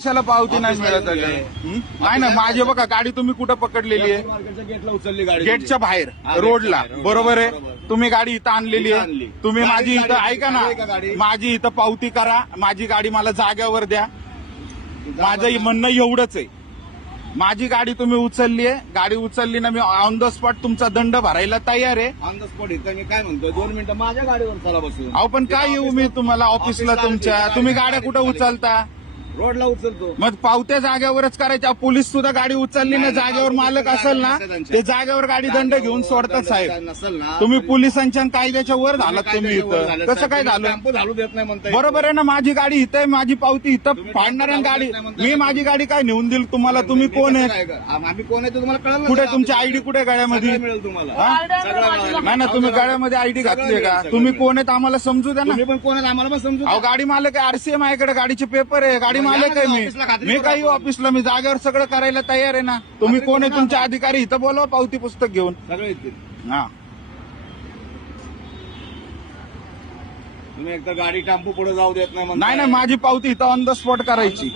कशाला पावती नाही मिळत आहे? नाही ना, माझी बघा गाडी तुम्ही कुठं पकडलेली आहे? मार्केटच्या गेटला उचलली गाडी. गेटच्या बाहेर रोडला, बरोबर आहे. तुम्ही गाडी इथं आणलेली आहे. तुम्ही माझी इथं ऐका ना, माझी इथं पावती करा, माझी गाडी मला जाग्यावर द्या. माझं म्हणणं एवढंच आहे. माझी गाडी तुम्ही उचलली आहे, गाडी उचलली ना, मी ऑन द स्पॉट तुमचा दंड भरायला तयार आहे. ऑन द स्पॉट इथं मी काय म्हणतोय, 2 मिनिटं माझ्या गाडीवर चला बसून. अहो पण काय येऊ मी तुम्हाला ऑफिसला तुमच्या? तुम्ही गाड्या कुठं उचलता? रोडला उचलतो. मग पावत्या जागेवरच करायच्या. पोलीस सुद्धा गाडी उचलली ना, जागेवर मालक असेल ना, ते जागेवर गाडी दंड घेऊन सोडतात साहेब. नसेल ना, तुम्ही पोलिसांच्या आणि कायद्याच्या वर झालात तुम्ही इथं. कसं काय झालं? टेम्पो घालू देत नाही म्हणताय. बरोबर आहे ना, माझी गाडी इथं आहे, माझी पावती इथं फाडणाऱ्या गाडी. मी माझी गाडी काय नेऊन देईल तुम्हाला? तुम्ही कोण आहे? आम्ही कोण आहे ते तुम्हाला कळलं. कुठे तुमची आयडी कुठे गळ्यामध्ये? मिळेल तुम्हाला. हा? सगळं नाही ना, तुम्ही गळ्यामध्ये आयडी घातली का? तुम्ही कोण आहेत आम्हाला समजू द्या ना. तुम्ही पण कोण आहे आम्हाला पण समजू. अहो गाडी मालक आहे, आरसीए माझ्याकडे गाडीचे पेपर आहे, गाडी मालक आहे मी काही येऊ ऑफिसला, मी जागेवर सगळं करायला तयार आहे ना. तुम्ही कोण आहे? तुमचे अधिकारी इथं बोलवा पावती पुस्तक घेऊन. सगळे येतील. हा, तुम्ही एकदा गाडी टेम्पो पुढे जाऊ देत नाही म्हणताय. नाही, माझी पावती इथं ऑन द स्पॉट करायची.